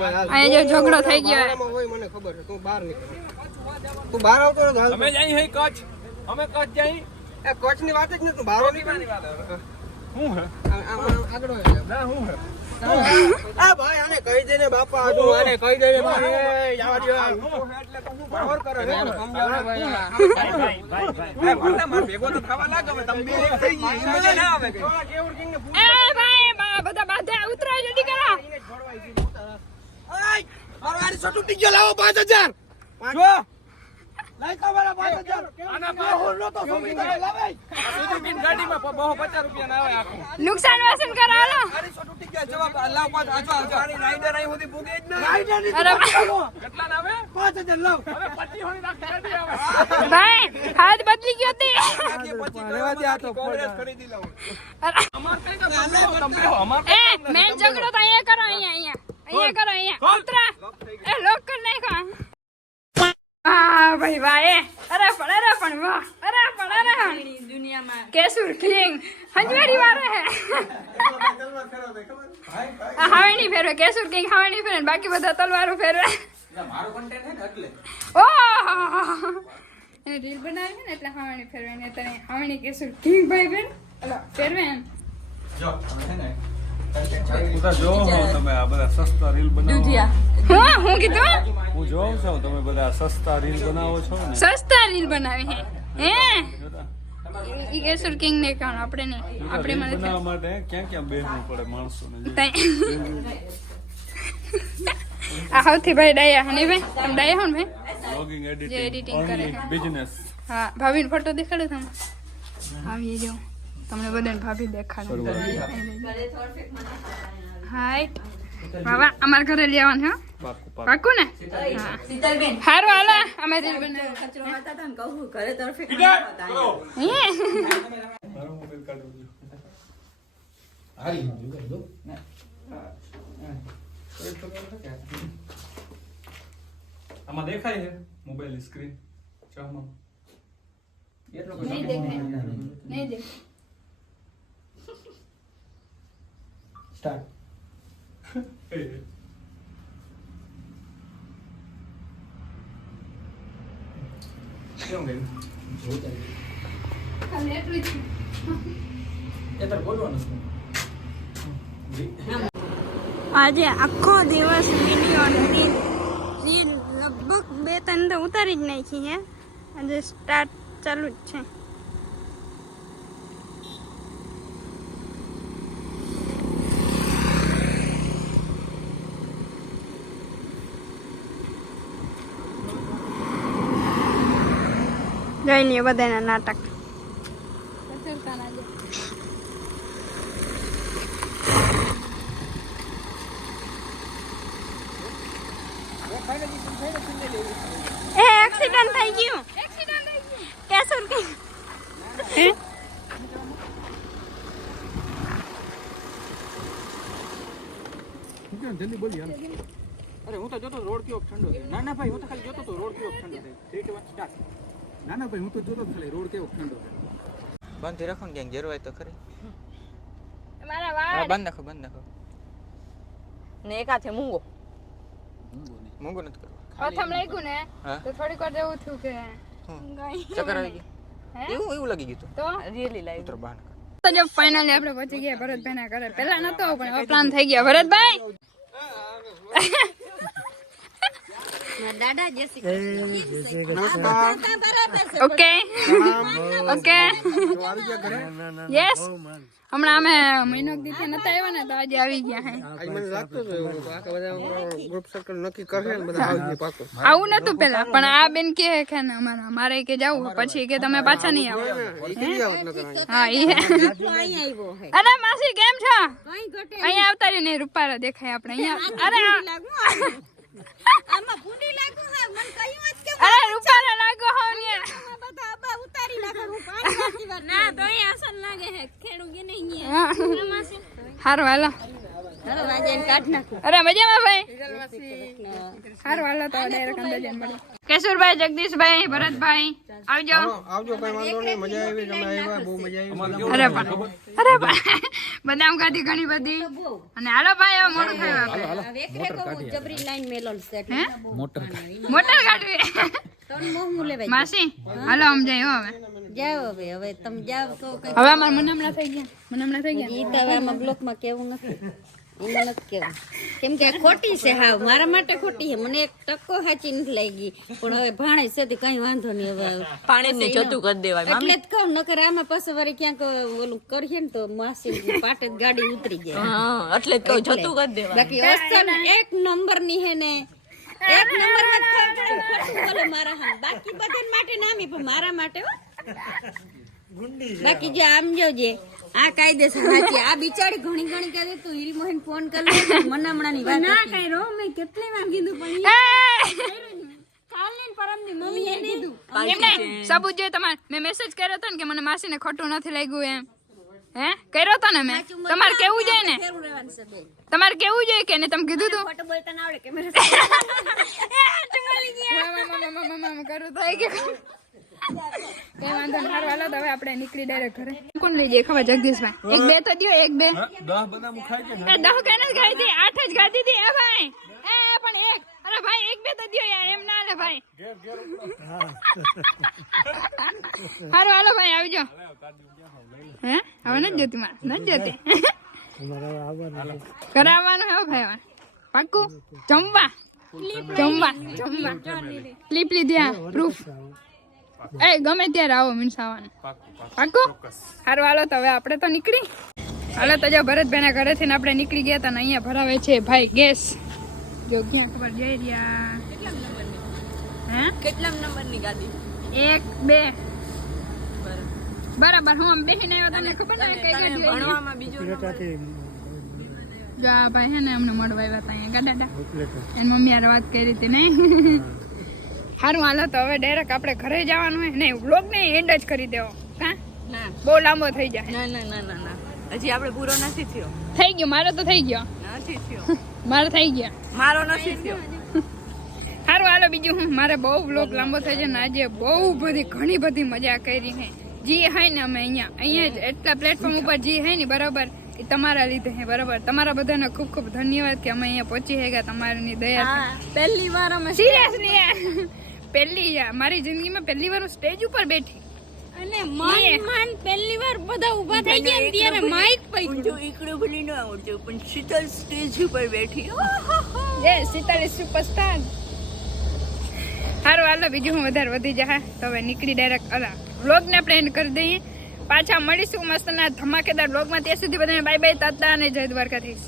અહીંયા જો ઝઘડો થઈ ગયો. હોય મને ખબર છે તું બહાર નીકળ. તું બહાર આવતો રહે હાલ. અમે જઈ હઈ કચ્છ. અમે કચ્છ જઈ. એ કચ્છની વાત જ ને તું બહાર નીકળ. ની વાત હું હે? આગળ હોય. ના હું હે? આ ભાઈ આને કહી દે ને બાપા આને કહી દે ને ભાઈ એ, જવા દ્યો. બરાબર કરે ને એને સમજાવો ભાઈ. આ. એ માર ભેગો તો થવા લાગે તમે બે એક થઈ ગઈ મજા ના આવે કઈ થોડા કેવું કિંગને એ ભાઈ બધા બાધા ઉતરાય જલ્દી કરો. મારો આની તૂટી ગયો લાવો પાંચ હજાર. જો. લાઈ તમારા પાંચ હજાર. આના ગાડીમાં બહુ પચાસ રૂપિયા ના આવે આખું. નુકસાન વાસન કરો હાલો. તૂટી ગયા જવાબ લાવ પાંચ હજાર ગાડી રાઈડર અહીં સુધી પૂગે જ ના. અરે કેટલા ના આવે. પાંચ હજાર લાવ. હવે પચી હોની રાખી ભાઈ હાથ બદલી ગયો તે. બાકી પછી દે આ તો કોંગ્રેસ ખરીદી લઉં. અમાર કઈ ના તમે બેહો, તમે બેહો, અમાર મેન ઝઘડો તો અહીંયા કરો અહીંયા અહીંયા. અહીંયા કરો અહીંયા. ઉતરા. એ લોક કર નાખો આ ભાઈ વાહ એ. અરે પણ અરે પણ વાહ. અરે પણ અરે દુનિયામાં. કેસુર કિંગ હંજવારી વાળા હે. આ હાવેણી ફેરવે કેસુર કિંગ હાવેણી ફેરવે બાકી બધા તલવારો ફેરવે. મારો કન્ટેન્ટ હે ને એટલે. ઓહ. એને રીલ બનાવી ને એટલે હાવણી ફેરવે. ને તને હાવણી કેસુર કિંગ ભાઈ બેન. અલા ફેરવે એમ. જો હે ને હું તો જોઉં છું તમે આ બધા સસ્તા રીલ બનાવો. હું હું કીધું? હું જોઉં છું તમે બધા સસ્તા રીલ બનાવો છો સસ્તા રીલ બનાવી હે. હે? ઈ કિંગ ને કાણ આપણે ને આપણે મને બનાવવા માટે ક્યાં ક્યાં બેસવું પડે માણસોને? આ સૌથી ભાઈ ડાયા હે ને ભાઈ? તમે ડાયા હો ને ભાઈ? બ્લોગિંગ એડિટિંગ કરે બિઝનેસ હા ભાભીનો ફોટો દેખાડો તમે. આવી જો. તમને બધાને ભાભી દેખાડો. હાય. બાબા અમાર ઘરે લેવાનું હો. પાકું પાકું. પાકું ને? હા. હારું હાલો. અમે રીલ બનાવી હે? મારો મોબાઈલ કાઢો છો આમાં દેખાય છે મોબાઈલ સ્ક્રીન. ચામાં. નહીં દેખાય. જ આજે આખો દિવસ વીડિયો નથી રીલ. લગભગ બે ત્રણ તો ઉતારી જ નાખી હે આજે સ્ટાર્ટ ચાલુ જ છે. જોઈ લઈએ બધાના નાટક. એ એક્સિડન્ટ થઈ ગયું. એક્સિડન્ટ થઈ ગયું કેસુર કે જલ્દી બોલી હાલ. અરે હું તો જોતો રોડ કયો ઠંડો ના ના ભાઈ હું તો ખાલી જોતો તો રોડ કયો ઠંડો થ્રી ટુ વન સ્ટાર્ટ ના ના ભાઈ હું તો જોતો જ ખાલી રોડ કેવો ઠંડો બંધ રાખો ને ક્યાંક જરૂર હોય તો ખરી. મારા હા વાળ બંધ નાખો બંધ નાખો. ને એક હાથે મૂંગો. મૂંગો નથી કરવો. પ્રથમ લાગ્યું ને તો થોડીક વાર જેવું થયું કે ચક્કર આવી ગઈ? એવું એવું લાગી ગયું તું? રિયલી લાગ્યું. તો બહાર તો જો ફાઇનલી આપણે પહોંચી ગયા ભરતભાઈ ના ઘરે. પેલા નતો પણ હવે પ્લાન થઈ ગયા. ભરતભાઈ! ઓકે. ઓકે. યસ હમણાં અમે મહિનો દીથી નતા આવ્યા ને તો આજે આવી ગયા હે. મને લાગતું હતું આખા બધા ગ્રુપ સર્કલ નક્કી કરશે ને બધા આવી જાય પાકું. આવું નતું પેલા પણ આ બેન કે કે ને અમારા મારે કે જાવું પછી કે તમે પાછા નહીં આવો હા? એ અરે માસી કેમ છો? અહીંયા આવતા રહી ને રૂપારા દેખાય આપણે અહીંયા. અરે આ- આમાં ભૂંડી લાગુ હા મને કહ્યું જ કે અરે રૂપારા લાગો હો ને આ બધા આબા ઉતારી નાખે હું પાંચ વાગી વાર ના તો અહીંયા અસર લાગે હે ખેડું કે નહીં હારું હાલો. હાલો આજે એને કાઢ નાખું. અરે મજામાં ભાઈ? સારું હાલો તો ડાયરેક્ટ અંદર જઈને મળીએ કેશુરભાઈ જગદીશભાઈ ભરતભાઈ આવજો. આવજો કઈ વાંધો નહીં. મજા આવી તમે આવ્યા બહુ મજા આવી. અરે પણ અરે પણ બદામ ખાધી ઘણી બધી. અને હાલો ભાઈ હવે મોડું થયું આપણે. વેખરે કહું જબરી લાઈન મેલોલ છે. હે? મોટર કાઢવી. તણી મોહ હું લેવાય. માસી હાલો આમ જાય હો હવે. જાઓ હવે હવે તમે જાઓ તો કઈ હવે મને હમણાં થઈ ગયા મનામણા થઈ ગયા. ઈ તો હવે આમાં બ્લોકમાં કેવું નથી એમાં નથી કેવું. કેમ કે આ ખોટી છે હા મારા માટે ખોટી છે મને એક ટકો સાચી નથી લાગી પણ હવે ભાણે છે તે કઈ વાંધો નહીં હવે. પાણી ને જતું કરી દેવાય એટલે જ કહું નકર આમાં પાસે વારે ક્યાંક ઓલું કરીએ ને તો માસી પાટે ગાડી ઉતરી જાય. હા એટલે જ કહું જતું કરી દેવાય. બાકી અસલ એક નંબરની હે ને એક નંબરમાં મારા હા બાકી બધા માટે નામી પણ મારા માટે હો. બાકી જો આમ જોજે આ કાયદેસર સાચી આ બિચારી ઘણી ઘણી કહે તું હીરી મોહન ફોન કર મનામણા ની વાત ના કઈ રો મેં કેટલી વાર કીધું પણ કાલ ને મમ્મી એ કીધું એમ સબૂત જોઈએ તમારે મેં મેસેજ કર્યો હતો ને કે મને માસીને ખોટું નથી લાગ્યું એમ હે કર્યો તો ને મેં તમારે કેવું જોઈએ ને છે તમારે કેવું જોઈએ કે ને તમે કીધું તું ખોટું બોલતા ના આવડે કેમેરા કરું થઈ ગયું કઈ વાંધો હારું હાલો હવે આપણે નીકળી ડાયરેક્ટ ઘરે. કોણ લઈ જાય? ખબર જગદીશભાઈ. એક બે તો દ્યો એક બે. એ દહ કઈ નથી ગાડી હતી આઠ જ ગાડી હતી એ ભાઈ. એ પણ એક. અરે ભાઈ એક બે તો દ્યો યાર એમ ના લે ભાઈ. હારું હાલો ભાઈ આવજો. હે? હવે નથી જોતી માં નથી જોતી. કરાવવાનું હે ભાઈ પાક્કું? જમવા. જમવા જમવા. ક્લિપ લીધી આ પ્રૂફ. એ ગમે ત્યારે આવો મીન્સ આવવાનું પાક્કું સારું હાલો તો હવે આપણે તો નીકળી. હાલો તો જો ભરતભાઈના ઘરેથી આપણે નીકળી ગયા હતા ને અહીંયા ભરાવે છે ભાઈ ગેસ. જો ક્યાં ખબર જઈ રહ્યા. હે? કેટલા નંબર ગાડી? એક બે. બરાબર. હું આમ બેસીને આવ્યો તને ખબર ને કઈ ગાડી ભણવામાં બીજું જો આ ભાઈ હે ને અમને મળવા આવ્યા હતા અહીંયા. ગાડાડા એની મમ્મી યાર વાત કરી હતી નહીં સારું હાલો તો હવે ડાયરેક્ટ આપણે ઘરે જવાનું હોય. નહીં બ્લોગ ને એન્ડ જ કરી દેવો. ના. બહુ લાંબો થઈ જાય. ના ના ના ના ના. હજી આપણે પૂરો નથી થયો. થઈ ગયો મારો તો થઈ ગયો. નથી થયો. મારો થઈ ગયા. મારો નથી થયો. સારું હાલો બીજું હું? મારે બહુ વ્લોગ લાંબો થઈ જાય ને આજે બહુ બધી ઘણી બધી મજા કરી હે. જી હે ને અમે અહીંયા. અહીંયા જ એટલા પ્લેટફોર્મ ઉપર જી હે ને બરાબર? એ તમારા લીધે હે બરાબર? તમારા બધાને ખૂબ ખૂબ ધન્યવાદ કે અમે અહીંયા પહોંચી હે ગયા તમારી દયા પહેલી વાર અમે સિરિયસલી પહેલી મારી જિંદગીમાં પહેલી વાર હું સ્ટેજ ઉપર બેઠી. અને માન માન પહેલી વાર બધા ઊભા થઈ ગયા ત્યારે માઈક ઊંધું ઈકડું ભલી ન આવડતો પણ શીતલ સ્ટેજ ઉપર બેઠી. જે શીતલ સુપરસ્ટાર હારું હાલો બીજું હું વધારે વધી જાય તો હવે નીકળી ડાયરેક્ટ અલા. વ્લોગને આપણે end કરી દઈએ. પાછા મળીશું મસ્તના ધમાકેદાર વ્લોગમાં ત્યાં સુધી બધાને બાય બાય તાતા અને જય દ્વારકાધીશ.